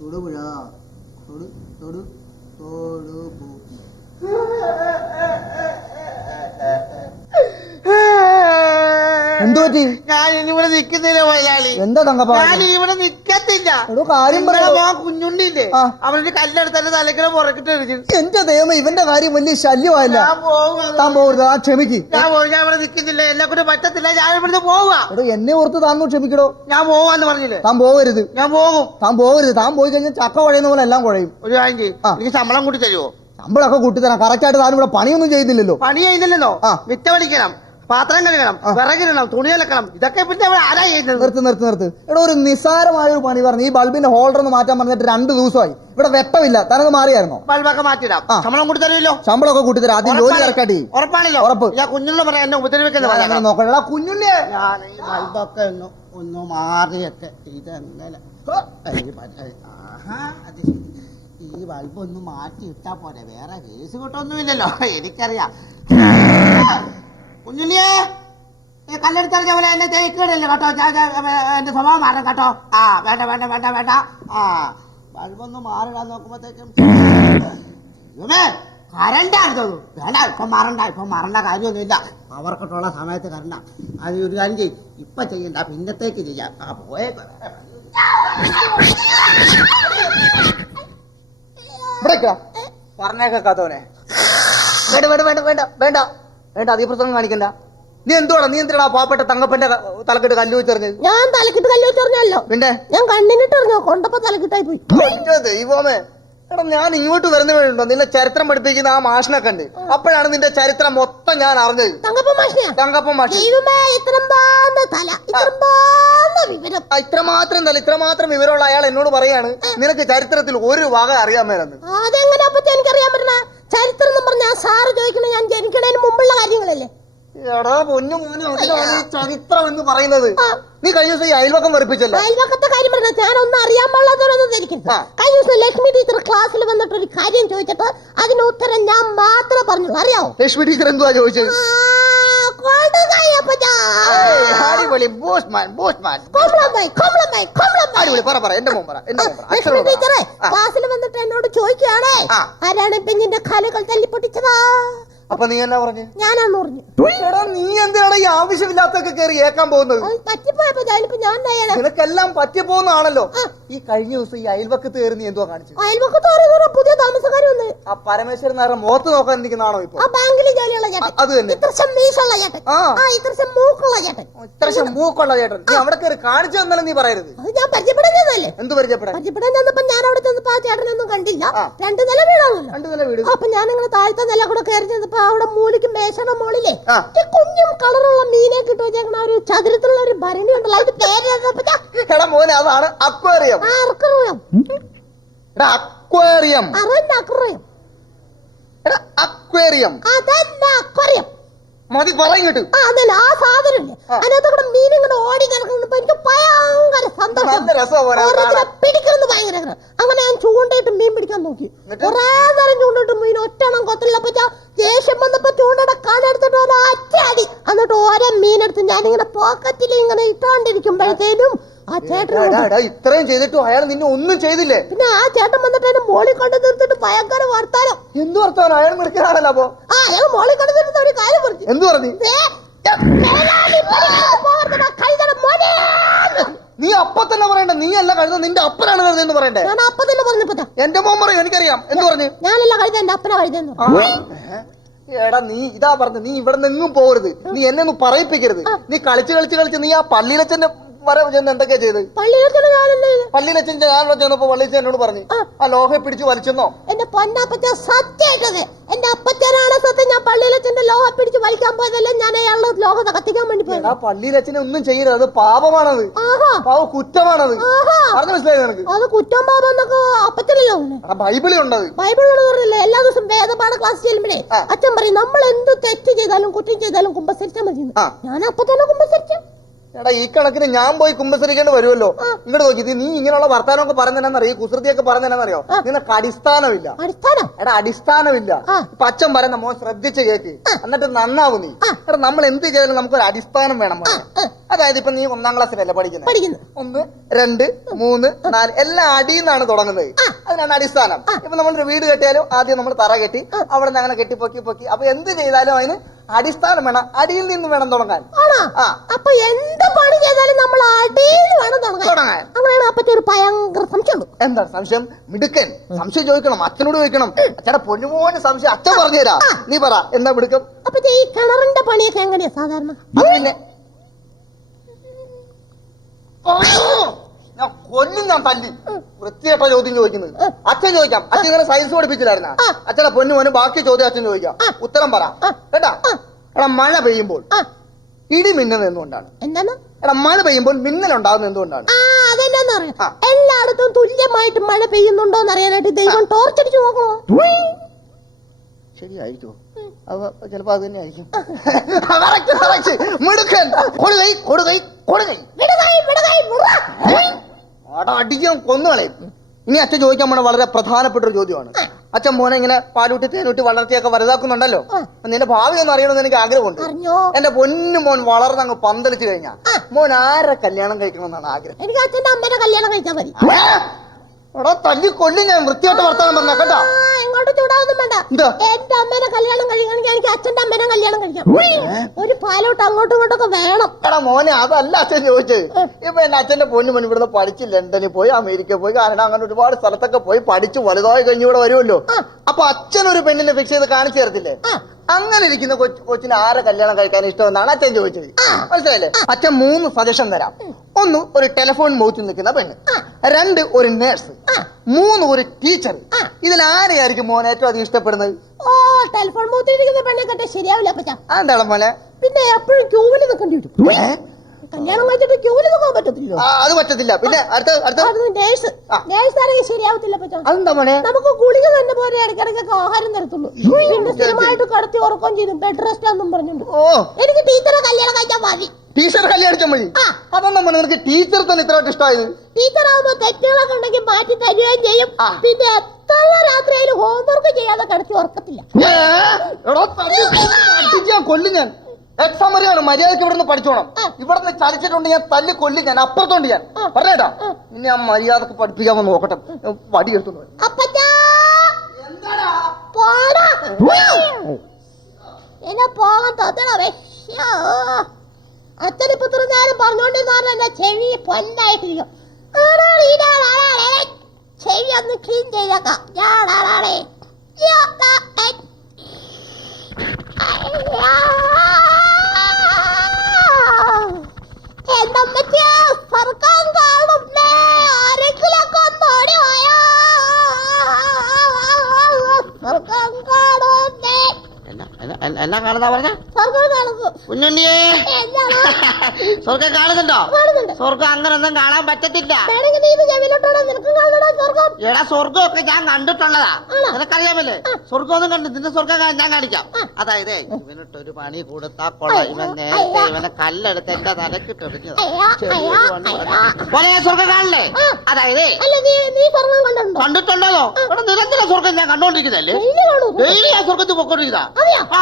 തൊടുപുഴ. തൊടു തൊടു തൊടുപു. എന്തു പറ്റി ഞാൻ ഇവിടെ നിൽക്കുന്നില്ല മുതലാളി എന്താ തങ്കപ്പ? ഞാൻ ഇവിടെ നിക്കത്തില്ല എടോ, കാര്യം ആ. അവനൊരു കല്ലെടുത്തന്നെ തലക്കിടെ പുറക്കിട്ട് എറിഞ്ഞു. എന്റെ ദൈവം ഇവന്റെ കാര്യം വലിയ പോകും താൻ പോകരുത് ആ ക്ഷമിക്ക്. ഞാൻ ഞാൻ ഇവിടെ നിൽക്കുന്നില്ല. എന്നെ കൊണ്ട് പറ്റത്തില്ല. ഞാൻ ഇവിടുന്ന് പോവാ എടോ എന്നെ ഓർത്ത് താന്നു ക്ഷമിക്കടോ. ഞാൻ പോവാന്ന് പറഞ്ഞില്ലേ? താൻ പോകരുത്. ഞാൻ പോകും. താൻ പോകരുത്. താൻ പോയി കഴിഞ്ഞാൽ ചക്ക കുഴയുന്ന പോലെ എല്ലാം കുഴയും. ഒരു കാര്യം ചെയ്യും. എനിക്ക് ശമ്പളം കൂട്ടി തരുമോ ശമ്പളമൊക്കെ കൂട്ടിത്തരാം. കറക്റ്റ് ആയിട്ട് താൻ ഇവിടെ പണിയൊന്നും ചെയ്യുന്നില്ലല്ലോ പണി ചെയ്തില്ലല്ലോ ആ. വിറ്റ പഠിക്കണം. പാത്രം കഴുകണം. വിറകിടണം തുണി അലക്കണം. ഇതൊക്കെ പിന്നെ ഇവിടെ ആരാ ചെയ്യുന്നത്? നിർത്ത് നിർത്ത് നിർത്ത്. ഇവിടെ ഒരു നിസാരമായ ഒരു പണി പറഞ്ഞു ഈ ബൾബിന്റെ ഹോൾഡർ ഒന്ന് മാറ്റാൻ പറഞ്ഞിട്ട് രണ്ട് ദിവസമായി. ഇവിടെ വെട്ടമില്ല. തനത് മാറിയായിരുന്നോ? ബൾബൊക്കെ മാറ്റിടാം. ശമ്പളം കൂടി തരുമല്ലോ. ശമ്പളമൊക്കെ കൂട്ടിത്തരാം. ആദ്യം ജോലി ഇറക്കാട്ടി ഉറപ്പാണല്ലോ. ഉറപ്പ്. ഞാൻ കുഞ്ഞുള്ള പറയാം എന്നെ ഉപദ്രവിക്കുന്ന നോക്കണ ഞാൻ ഈ ബൾബൊക്കെ ഒന്ന് ഒന്ന് മാറിയൊക്കെ. ഇതെങ്ങനെ ഈ ബൾബ് ഒന്ന് മാറ്റി ഇട്ടാ പോരെ. വേറെ കേസ് കിട്ടൊന്നുമില്ലല്ലോ. എനിക്കറിയാം. കുഞ്ഞുണ്ണിയെ ഈ കല്ലെടുത്തറിഞ്ഞ പോലെ എന്നെ തേക്കിടല്ലേ കേട്ടോ? എന്റെ സ്വഭാവം മാറണം കേട്ടോ. ആ വേണ്ട വേണ്ട വേണ്ട വേണ്ട. ആ ബൾബൊന്ന് മാറിടാൻ നോക്കുമ്പോഴത്തേക്കും ഇവനെ കരണ്ടായിരുന്നുള്ളൂ വേണ്ട ഇപ്പൊ മാറണ്ട ഇപ്പൊ മാറണ്ട കാര്യമൊന്നുമില്ല. അവർക്കിട്ടുള്ള സമയത്ത് കരണ്ട. അത് ഒരു കാര്യം ചെയ്യും. ഇപ്പൊ ചെയ്യണ്ട പിന്നത്തേക്ക് ചെയ്യാം. ആ പോയേ പറഞ്ഞേക്കാത്തോനെ വേണ്ട വേണ്ട വേണ്ട വേണ്ട വേണ്ട. വേണ്ട അതീ പ്രസംഗം കാണിക്കണ്ട. നീ എന്തുവാടാ? നീ എന്തിനാ പാവപ്പെട്ട തങ്കപ്പന്റെ തലക്കിട്ട് കല്ല് വെച്ചെറിഞ്ഞത് ഞാൻ തലക്കിട്ട് കല്ല് വെച്ചറിഞ്ഞല്ലോ പിന്നെ? ഞാൻ കണ്ണിനിട്ടെറിഞ്ഞോ കൊണ്ടപ്പോ തലക്കിട്ടായി പോയി. ദൈവമേ. എടാ ഞാൻ ഇങ്ങോട്ട് വരുന്ന വേണ്ടോ നിന്നെ ചരിത്രം പഠിപ്പിക്കുന്ന ആ മാഷിനെ കണ്ട് അപ്പോഴാണ് നിന്റെ ചരിത്രം മൊത്തം ഞാൻ അറിഞ്ഞത്. തങ്കപ്പൻ മാഷ്. ഇത്രമാത്രം തല ഇത്രമാത്രം വിവരമുള്ള അയാൾ എന്നോട് പറയാണ്. നിനക്ക് ചരിത്രത്തിൽ ഒരു വക അറിയാൻ മേലെന്ന്. അതെങ്ങനെ എനിക്കറിയാൻ പറ്റണ? ചരിത്രം എന്ന് പറഞ്ഞാൽ സാറ് ചോദിക്കണ ഞാൻ ജനിക്കണതിന് മുമ്പുള്ള കാര്യങ്ങളല്ലേ? എടാ പൊന്നു മോനെ അതിനാണ് ഈ ചരിത്രം എന്ന് പറയുന്നത്. നീ കഴിഞ്ഞ ദിവസം ഈ അയൽവക്കം വെറുപ്പിച്ചല്ലോ. അയൽവക്കത്തെ കാര്യം പറഞ്ഞ ഞാനൊന്നും അറിയാൻ പാടില്ലാത്തവരൊന്നും ധരിക്കും. കഴിഞ്ഞ ദിവസം ലക്ഷ്മി ടീച്ചർ ക്ലാസ്സിൽ വന്നിട്ട് ഒരു കാര്യം ചോദിച്ചിട്ട് അതിന് ഉത്തരം ഞാൻ മാത്രമേ പറഞ്ഞു. അറിയാവോ? ലക്ഷ്മി ടീച്ചർ എന്തുവാ ചോദിച്ചത്? അടിപൊളി ബോസ്മാൻ ബോസ്മാൻ. അടിപൊളി പറ പറ എന്റെ എന്റെ. ടീച്ചറെ ക്ലാസ്സിൽ വന്നിട്ട് എന്നോട് ചോദിക്കുകയാണേ ആ. ആരാണ് പെഞ്ഞിന്റെ കാലുകൾ തല്ലിപ്പൊട്ടിച്ചതാ? അപ്പൊ നീ എന്നാ പറഞ്ഞു? ഞാനാന്ന് പറഞ്ഞു. എടാ നീ എന്തിനാണ് ഈ ആവശ്യമില്ലാത്തൊക്കെ കയറി ഏക്കാൻ പോകുന്നത്? അത് പറ്റിപ്പോയപ്പോ നിനക്കെല്ലാം പറ്റിപ്പോന്നാണല്ലോ. ഈ കഴിഞ്ഞ ദിവസം ഈ അയൽവക്കത്ത് കയറി നീ കാണിച്ചു കാണിച്ചത്? അയൽവക്കത്ത് പുതിയ താമസക്കാർ വന്ന്. ആ പരമേശ്വരൻ നേരെ മുഖത്ത് നോക്കാൻ നിൽക്കുന്നതാണോ ഇപ്പൊ? ആ ബാങ്കിൽ ജോലിയുള്ള ചേട്ടൻ. അത് തന്നെ. ഇത്രശം മീശുള്ള ചേട്ടൻ. ആ. ആ ഇത്രശം മൂക്കുള്ള ചേട്ടൻ. ഇത്ര മൂക്കുള്ള ചേട്ടൻ. നീ അവിടെ കയറി കാണിച്ചു തന്നാലും നീ പറയരുത്. അത് ഞാൻ പരിചയപ്പെടാൻ എന്ത് പരിചയപ്പെടാൻ? പരിചയപ്പെടാൻ ചെന്നപ്പോ ഞാൻ അവിടെ ചെന്നപ്പോ ആ ചേട്ടനൊന്നും കണ്ടില്ല. ആ. രണ്ട് നില വീടാണല്ലോ. രണ്ടു നില വീട്. അപ്പൊ ഞാൻ അങ്ങനെ താഴത്തെ നില കൂടെ കയറി ചെന്നപ്പോ അവിടെ മൂലിക്ക് മേശയുടെ മോളിലെ ആ. ഈ കുഞ്ഞും കളറുള്ള മീനെ കിട്ടു. വെച്ചേക്കണ ഒരു ചതുരത്തിലുള്ള ഒരു ഭരണി ഉണ്ടല്ലോ. അതിന്റെ പേര് എടാ മോനെ അതാണ് അക്വേറിയം. അക്വേറിയം. അക്വേറിയം. എടാ അക്വേറിയം. അതല്ല അക്വേറിയം. മതി ആ അതല്ല ആ സാധനം അതിനകത്ത് കൂടെ മീൻ ഇങ്ങനെ ഓടി നടക്കുന്നപ്പോ എനിക്ക് ഭയങ്കര സന്തോഷം. പിടിക്കുന്നത് ഭയങ്കര അങ്ങനെ ഞാൻ ചൂണ്ടയിട്ട് മീൻ പിടിക്കാൻ നോക്കി. എന്നിട്ട്? നേരം ചൂണ്ടിട്ട് മീൻ ഒറ്റണം കൊത്തില്ലപ്പോ ദേഷ്യം വന്നപ്പോ ചൂണ്ടയുടെ കാലെടുത്തിട്ട് ഒരു അച്ചടി എന്നിട്ട് ഓരോ മീനെടുത്ത് ഞാനിങ്ങനെ പോക്കറ്റിൽ ഇങ്ങനെ ഇട്ടോണ്ടിരിക്കുമ്പോഴത്തേനും ആ ചേട്ടൻ എടാ, എടാ, ഇത്രയും ചെയ്തിട്ടും അയാൾ നിന്നെ ഒന്നും ചെയ്തില്ലേ? പിന്നെ ആ ചേട്ടൻ വന്നിട്ട് എന്നെ മോളി കൊണ്ട് തീർത്തിട്ട് ഭയങ്കര വർത്താനം. എന്തു വർത്താനം? അയാൾ മിടുക്കനാണല്ലോ അപ്പൊ? ആ അയാൾ മോളിൽ കൊണ്ട് തീർത്ത ഒരു കാര്യം പറഞ്ഞു. എന്തു പറഞ്ഞു? ദേ, മേലാലി പണിക്ക് പോകരുതെടാ, കഴുതയുടെ മോനെ. നീ അപ്പൊ തന്നെ പറയണ്ട. നീ അല്ല കഴുത നിന്റെ അപ്പനാണ് കഴുത എന്ന് പറയണ്ടേ? ഞാൻ അപ്പൊ തന്നെ പറഞ്ഞു എന്റെ മോൻ പറയും എനിക്കറിയാം. എന്ത് പറഞ്ഞു? ഞാനല്ല കഴുത എന്റെ അപ്പനാ കഴുതെന്ന്? എടാ നീ ഇതാ പറഞ്ഞു നീ ഇവിടെ നിന്നും പോകരുത്. നീ എന്നെ ഒന്ന് പറയിപ്പിക്കരുത്. നീ കളിച്ച് കളിച്ച് കളിച്ച് നീ ആ പള്ളിയിലച്ഛന്റെ വര ചെന്ന് എന്തൊക്കെയാ ചെയ്ത്? പള്ളിയിൽ? പള്ളിയിലച്ഛൻ ഞാനോ ചെന്നപ്പോ പള്ളിയച്ഛൻ എന്നോട് പറഞ്ഞു ആ. ലോഹ പിടിച്ച് വലിച്ചെന്നോ? എന്റെ പൊന്നപ്പച്ച സത്യമായിട്ടത്. എന്റെ അപ്പച്ചനാണ് സത്യം. ഞാൻ പള്ളിയിലച്ഛന്റെ ലോഹ പിടിച്ച് വലിക്കാൻ പോയതല്ലേ ഞാൻ അയാളുടെ ലോഹത്തെ കത്തിക്കാൻ വേണ്ടി പോയത്. എടാ പള്ളിയിലച്ഛനെ ഒന്നും ചെയ്യരുത്. അത് പാപമാണത്. പാവ കുറ്റമാണത്. പറഞ്ഞു മനസ്സിലായി നിനക്ക്? അത് കുറ്റം പാപം എന്നൊക്കെ അപ്പച്ചനല്ലോ ബൈബിളിൽ ഉണ്ടത്. ബൈബിളിൽ പറഞ്ഞില്ലേ? എല്ലാ ദിവസം വേദപാഠ ക്ലാസ് ചെല്ലുമ്പോഴേ ആ. അച്ഛൻ പറയും നമ്മൾ എന്ത് തെറ്റ് ചെയ്താലും കുറ്റം ചെയ്താലും കുമ്പസരിച്ചാൽ മതി ഞാൻ അപ്പൊ തന്നെ കുമ്പസരിച്ചു എടാ ഈ കണക്കിന് ഞാൻ പോയി കുമ്പസരിക്കേണ്ടി വരുമല്ലോ. ഇങ്ങോട്ട് നോക്കി ഇത് നീ ഇങ്ങനെയുള്ള വർത്താനമൊക്കെ ഒക്കെ ഈ കുസൃതിയൊക്കെ പറഞ്ഞെന്നറിയോ നിനക്ക് അടിസ്ഥാനമില്ല. അടിസ്ഥാനം? എടാ അടിസ്ഥാനമില്ല. പച്ച ഇപ്പൊ അച്ഛൻ പറയുന്ന മോൻ ശ്രദ്ധിച്ച് കേക്ക്. എന്നിട്ട് നന്നാവും നീ. എടാ നമ്മൾ എന്ത് ചെയ്താലും നമുക്കൊരു അടിസ്ഥാനം വേണം അതായത് ഇപ്പൊ നീ ഒന്നാം ക്ലാസ്സിലല്ലേ പഠിക്കുന്നത് പഠിക്കുന്നു. ഒന്ന് രണ്ട് മൂന്ന് നാല് എല്ലാം അടിയെന്നാണ് തുടങ്ങുന്നത്. അതിനാണ് അടിസ്ഥാനം. ഇപ്പൊ നമ്മളൊരു വീട് കെട്ടിയാലും ആദ്യം നമ്മൾ തറ കെട്ടി അവിടെ നിന്ന് അങ്ങനെ കെട്ടി പൊക്കി പൊക്കി. അപ്പൊ എന്ത് ചെയ്താലും അതിന് അടിസ്ഥാനം വേണം. അടിയിൽ നിന്ന് വേണം തുടങ്ങാൻ. ആണോ? അപ്പൊ എന്ത് പണി ചെയ്താലും നമ്മൾ അടിയിൽ വേണം തുടങ്ങാൻ. അങ്ങനെയാണ് അപ്പത്തെ ഒരു ഭയങ്കര സംശയമുണ്ട് എന്താണ് സംശയം? മിടുക്കൻ. സംശയം ചോദിക്കണം. അച്ഛനോട് ചോദിക്കണം. അച്ഛടെ പൊന്നുമോന് സംശയം. അച്ഛൻ പറഞ്ഞു തരാ. നീ പറ. എന്താ മിടുക്കം? അപ്പൊ ഈ കിണറിന്റെ പണിയൊക്കെ എങ്ങനെയാ സാധാരണ? പിന്നെ! ഞാൻ കൊല്ലും ഞാൻ തല്ലി. വൃത്തിയായിട്ടാ ചോദ്യം ചോദിക്കുന്നത്. അച്ഛൻ ചോദിക്കാം. അച്ഛൻ ഇങ്ങനെ സയൻസ് പഠിപ്പിച്ചില്ലായിരുന്ന. അച്ഛനെ പൊന്നു മോനും ബാക്കി ചോദ്യം അച്ഛൻ ചോദിക്കാം. ഉത്തരം പറ. കേട്ടാ? എടാ മഴ പെയ്യുമ്പോൾ ഇടി മിന്നുന്നത് എന്തുകൊണ്ടാണ്? എന്താണ് എടാ മഴ പെയ്യുമ്പോൾ മിന്നൽ ഉണ്ടാകുന്നത് എന്തുകൊണ്ടാണ്. എല്ലായിടത്തും തുല്യമായിട്ട് മഴ പെയ്യുന്നുണ്ടോ എന്ന് അറിയാനായിട്ട് ദൈവം ടോർച്ചടിച്ചു നോക്കണോ ശരിയായിരിക്കുമോ അവ ചിലപ്പോ അത് തന്നെ ആയിരിക്കും. മിടുക്കൻ. കൊടുകൈ കൊടുകൈ കൊടുകൈ. വിടുകൈ വിടുകൈ വിട. ആടാ അടിക്കാൻ കൊന്നുകളയും ഇനി അച്ഛൻ ചോദിക്കാൻ പോണ വളരെ പ്രധാനപ്പെട്ട ഒരു ചോദ്യമാണ്. അച്ഛൻ മോനെ ഇങ്ങനെ പാലൂട്ടി തേനൂട്ടി വളർത്തിയൊക്കെ വലുതാക്കുന്നുണ്ടല്ലോ. നിന്റെ ഭാവി ഒന്ന് അറിയണമെന്ന് എനിക്ക് ആഗ്രഹമുണ്ട്. എന്റെ പൊന്നു മോൻ വളർന്ന് അങ്ങ് പന്തളിച്ചു കഴിഞ്ഞാ. മോൻ ആരെ കല്യാണം കഴിക്കണം എന്നാണ് ആഗ്രഹം? എനിക്ക് അച്ഛന്റെ അമ്മേനെ കല്യാണം കഴിച്ചാൽ മതി. എടാ തല്ലി കൊല്ലി ഞാൻ വൃത്തിയായിട്ട് വർത്താനം പറഞ്ഞ കേട്ടോ? എങ്ങോട്ട് ചൂടാവൊന്നും വേണ്ട? എന്റെ അമ്മേനെ കല്യാണം കഴിക്കണമെങ്കിൽ എനിക്ക് അച്ഛന്റെ അമ്മേനെ കല്യാണം കഴിക്കാം. ഒരു പാലോട്ട് അങ്ങോട്ടും ഇങ്ങോട്ടൊക്കെ വേണം. എടാ മോനെ അതല്ല അച്ഛൻ ചോദിച്ചത് ഇപ്പൊ എന്റെ അച്ഛന്റെ പൊന്നു മോൻ ഇവിടുന്ന് പഠിച്ച് ലണ്ടനിൽ പോയി അമേരിക്ക പോയി. കാരണം അങ്ങനെ ഒരുപാട് സ്ഥലത്തൊക്കെ പോയി പഠിച്ച് വലുതായി കഴിഞ്ഞ് ഇവിടെ വരുമല്ലോ. അപ്പൊ അച്ഛൻ ഒരു പെണ്ണിനെ ഫിക്സ് ചെയ്ത് കാണിച്ചു തരത്തില്ലേ. അങ്ങനെ ഇരിക്കുന്ന കൊച്ചു കൊച്ചിന് ആരെ കല്യാണം കഴിക്കാൻ ഇഷ്ടമെന്നാണ് അച്ഛൻ ചോദിച്ചത്. മനസ്സിലായില്ലേ? അച്ഛൻ മൂന്ന് സജഷൻ തരാം. ഒന്ന് ഒരു ടെലിഫോൺ മൗത്തിൽ നിൽക്കുന്ന പെണ്ണ്. രണ്ട് ഒരു നേഴ്സ് മൂന്ന് ഒരു ടീച്ചർ ഇതിൽ ആരെയായിരിക്കും മോൻ ഏറ്റവും അധികം ഇഷ്ടപ്പെടുന്നത്? ഓ ടെലിഫോൺ ബൂത്തിരിക്കുന്ന പെണ്ണെ കെട്ടെ ശരിയാവില്ല അപ്പച്ച. അതെന്താണ് മോനെ? പിന്നെ എപ്പോഴും ക്യൂവിൽ നിൽക്കേണ്ടി വരും? കല്യാണം കഴിച്ചിട്ട് ജോലി നോക്കാൻ പറ്റത്തില്ലോ ആ, അത് പറ്റത്തില്ല. പിന്നെ അടുത്ത അടുത്ത? അത് നേഴ്സ്. നേഴ്സ് ആണെങ്കിൽ ശരിയാവത്തില്ല അപ്പച്ച അതെന്താ മോനെ? നമുക്ക് ഗുളിക തന്നെ പോലെ ഇടയ്ക്കിടയ്ക്കൊക്കെ ആഹാരം തരത്തുള്ളൂ. പിന്നെ സ്ഥിരമായിട്ട് കടത്തി ഉറക്കം ചെയ്തു. ബെഡ് റെസ്റ്റ് ആണെന്നും പറഞ്ഞുണ്ട്. ഓ. എനിക്ക് ടീച്ചറെ കല്യാണം കഴിക്കാൻ മതി. ടീച്ചർ കല്യാണിച്ച മതി? ആ. അതെന്താ മോനെ നിനക്ക് ടീച്ചർ തന്നെ ഇത്രയായിട്ട് ഇഷ്ടമായത്? ടീച്ചർ ആവുമ്പോ തെറ്റുകളൊക്കെ ഉണ്ടെങ്കിൽ മാറ്റി തരികയും ചെയ്യും. പിന്നെ എത്ര രാത്രിയിൽ ഹോംവർക്ക് ചെയ്യാതെ കടത്തി ഉറക്കത്തില്ല. ഏ? എടോ, തല്ലി അടിച്ച് ഞാൻ കൊല്ലും ഞാൻ. എക്സാം വരെയാണ് മര്യാദയ്ക്ക് ഇവിടുന്ന് പഠിച്ചോണം. ഇവിടുന്ന് ചലിച്ചിട്ടുണ്ട് ഞാൻ തല്ലി കൊല്ലി ഞാൻ അപ്പുറത്തോണ്ട് ഞാൻ. പറഞ്ഞേട്ടാ? ഇനി ആ മര്യാദയ്ക്ക് പഠിപ്പിക്കാമോ നോക്കട്ടെ. വടി എടുത്തു അപ്പച്ചാ! പോടാ! എന്നെ പോകാൻ തോന്നണേ അച്ഛനിപ്പോ ഇത്ര നേരം പറഞ്ഞോണ്ടിരുന്ന എന്റെ ചെവി പൊന്നായിട്ടിരിക്കും ആടാണ് ഈടാളാളെ. ചെവി ഒന്ന് ക്ലീൻ ചെയ്തേക്കാം. 电动的车跑得快。എന്നാ കാണുന്ന. പറഞ്ഞ കുഞ്ഞുണ്ണിയേ സ്വർഗം കാണുന്നുണ്ടോ? സ്വർഗം അങ്ങനൊന്നും കാണാൻ പറ്റത്തില്ല. കാണണടാ സ്വർഗം? എടാ സ്വർഗമൊക്കെ ഞാൻ കണ്ടിട്ടുള്ളതാ. ആണോ? സ്വർഗം ഒന്നും കണ്ടു നിന്റെ സ്വർഗം ഞാൻ കാണിക്കാം. അതായത് ഇവനിട്ട് ഒരു പണി കൊടുത്താ കൊള്ള. ഇവൻ നേരത്തെ ഇവനെ കല്ലെടുത്ത് എന്റെ തലക്കിട്ട്. പോലെ സ്വർഗം കാണില്ലേ. അതായത് കണ്ടിട്ടുണ്ടോ? നിരന്തര സ്വർഗം ഞാൻ കണ്ടോണ്ടിരിക്കുന്നല്ലേ ഡെയിലി ആ സ്വർഗത്തിൽ പൊക്കോണ്ടിരിക്കുന്നതാ ആ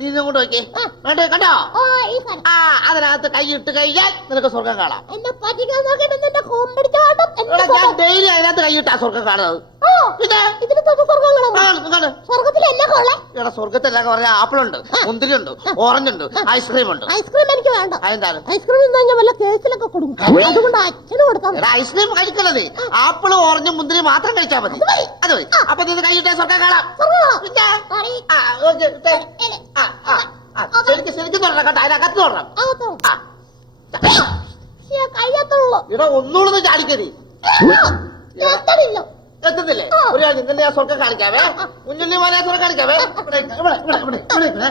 നീ ഇതും കൊണ്ട് നോക്കി. വേണ്ടേ കണ്ടോ? ഓ ഈ സാധനം. ആ അതിനകത്ത് കൈ ഇട്ട് കഴിഞ്ഞാൽ നിനക്ക് സ്വർഗം കാണാം. എന്നെ പറ്റിക്കാൻ നോക്കി നിന്റെ കോമ്പടിച്ചോട്ടം എടാ ഞാൻ ഡെയിലി അതിനകത്ത് കൈ ഇട്ടാ സ്വർഗം കാണുന്നത്. സ്വർഗത്തിലൊക്കെ പറഞ്ഞ ഓറഞ്ച് ഉണ്ട് ഐസ്ക്രീം ഉണ്ട് ഐസ്ക്രീം എനിക്ക് വേണ്ട. ഐസ്ക്രീം തിന്നു വല്ല കേസിലൊക്കെ കൊടുക്കും. അതുകൊണ്ട് അച്ഛനും കൊടുക്കാം ഐസ്ക്രീം കഴിക്കണത് ആപ്പിളും ഓറഞ്ചും മുന്തിരി മാത്രം കഴിച്ചാൽ മതി. അത് മതി. അപ്പൊ നിന്ന് കൈയിട്ടേ സ്വർഗം കാണാം. ശരിക്കും ശരിക്കും തുടരണം കേട്ടോ. അതിനകത്ത് ഒന്നുകൂടെ ചാടിക്കരി എത്തണില്ല എത്തുന്നില്ലേ ഒരു കാര്യം നിന്നെ ഞാൻ സ്വർഗം കാണിക്കാവേ? കുഞ്ഞുണ്ണി മോനെ സ്വർഗം കാണിക്കാവേ? ഇവിടെ ഇവിടെ ഇവിടെ ഇവിടെ